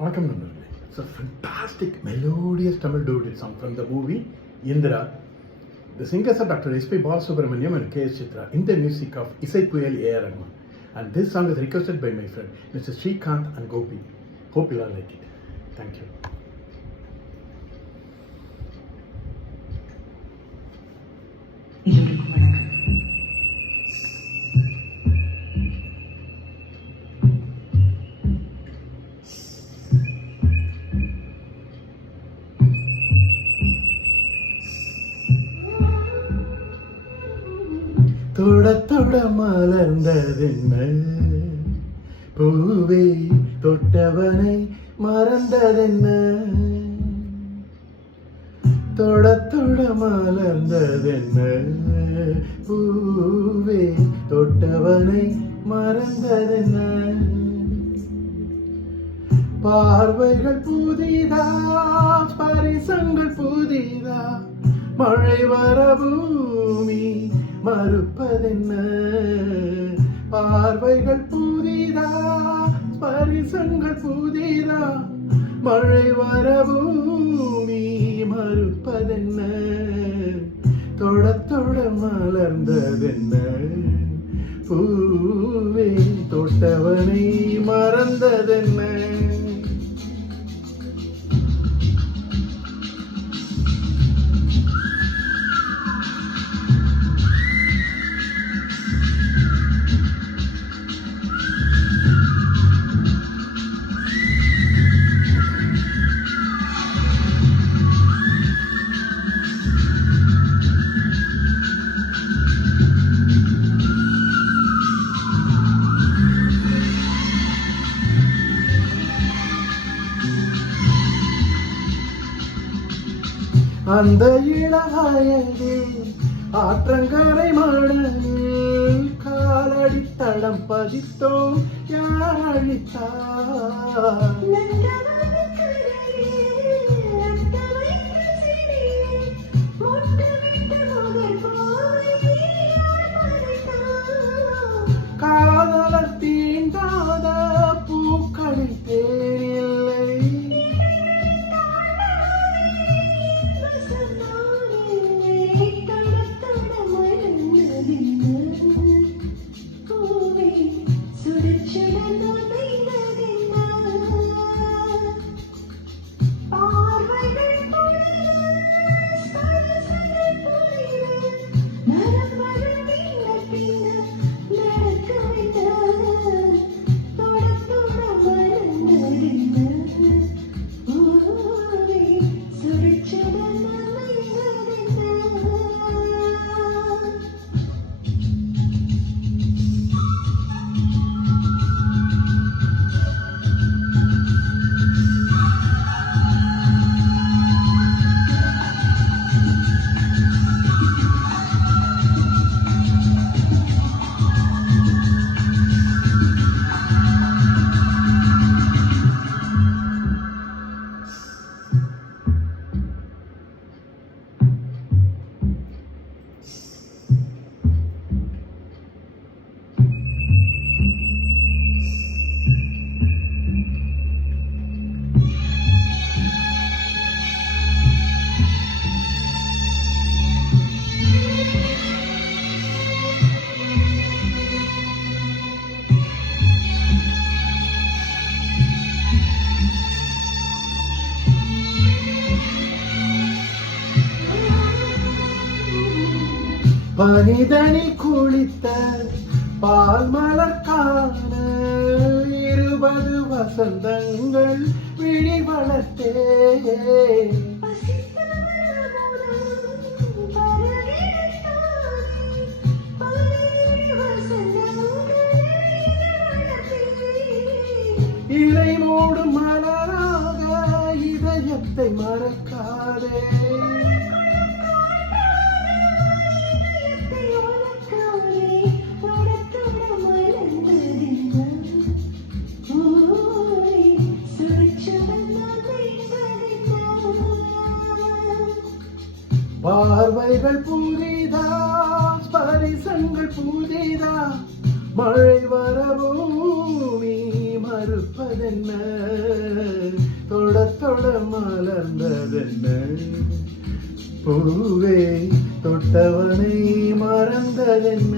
வணக்கம் நண்பர்களே. It's a fantastic melodious Tamil duet song from the movie Indra. The singers are Dr. S.P. Balasubramaniam and K.S. Chitra in the music of Isaipuyal A.R. Rahman. And this song is requested by my friend Mr. Srikanth and Gopi. Hope you all like it. Thank you. எல்லோருக்கும் வணக்கம். தொட தொட மலர்ந்ததென்ன பூவே தொட்டவனை மறந்ததென்ன தொட தொட மலர்ந்ததென்ன பூவே தொட்டவனை மறந்ததென்ன பார்வைகள் புதிதா பரிசங்கள் புதிதா மழை வர பூமி மறுப்பதென்ன பார்வைகள் புதிதா பரிசங்கள் புதிதா மழை வர பூமி மறுப்பதென்ன தொட தொட மலர்ந்ததென்ன பூவே தொட்டவனை மறந்ததென்ன. அந்த இளவயதில் ஆற்றங்கரை மணலில் காலடி தடம் பதித்தோம் யார் அழித்தார்? காதலர் தீண்டாத பூக்களில் தேனில்லை பனிதனி குளித்த பால் மலர்கான 20 வசந்தங்கள் விழி வளர்த்தே இலை மூடும் மலராக இதயத்தை மறக்காதே பார்வைகள் புதிதா பரிசங்கள் புதிதா மழை வர பூமி மறுப்பதென்ன தொட தொட மலர்ந்ததென்ன பூவே தொட்டவனை மறந்ததென்ன